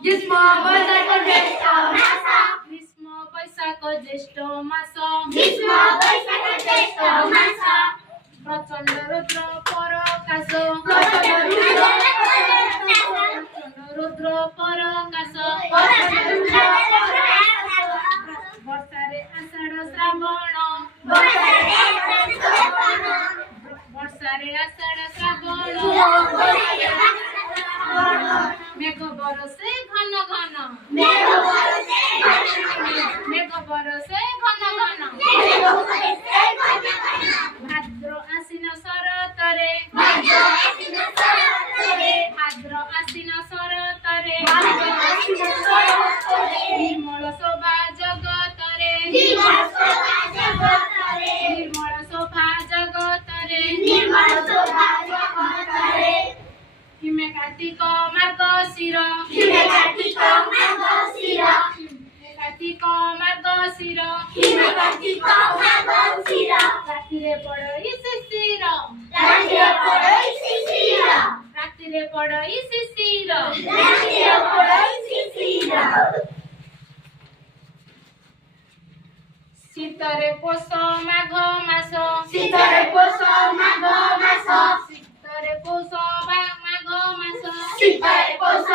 ଗ୍ରୀଷ୍ମ ବୈଶାଖ ଜ୍ୟେଷ୍ଠ ମାସ ଗ୍ରୀଷ୍ମ ବୈଶାଖ ଜ୍ୟେଷ୍ଠ ମାସ ଗ୍ରୀଷ୍ମ ବୈଶାଖ ଜ୍ୟେଷ୍ଠ ମାସ ପ୍ରଚଣ୍ଡ ରୁଦ୍ର ପରକାଶ ରୁଦ୍ର ପରକାଶ ବର୍ଷାରେ ଆଷାଢ଼ ଶ୍ରାବଣ ବର୍ଷାରେ ଆଷାଢ଼ ଶ୍ରାବଣ ମେଘ ବରସେ ଘନ ଘନ ମେଘ ବରସେ ଘନ ଘନ ଭାଦ୍ର ଆଶ୍ଵିନ ଶରତରେ ଭାଦ୍ର ଆଶ୍ଵିନ ଶରତରେ ନିର୍ମଳ ଶୋଭା ଜଗତରେ ନିର୍ମଳ ଶୋଭା ଜଗତରେ ହିମେ କାର୍ତ୍ତିକ ମାର୍ଗଶିର କାର୍ତ୍ତିକ ମାର୍ଗଶିର ରାତିରେ ପଡ଼ଇ ଶିଶିର ରାତିରେ ପଡ଼ଇ ଶିଶିର ଶୀତରେ ପୋଷ ମାଘ ମାସ ଶୀତରେ ପୋଷ ମାଘ ମାସ ଶୀତରେ ପୋଷ ମାଘ ମାସ ଶୀତରେ ପୋଷ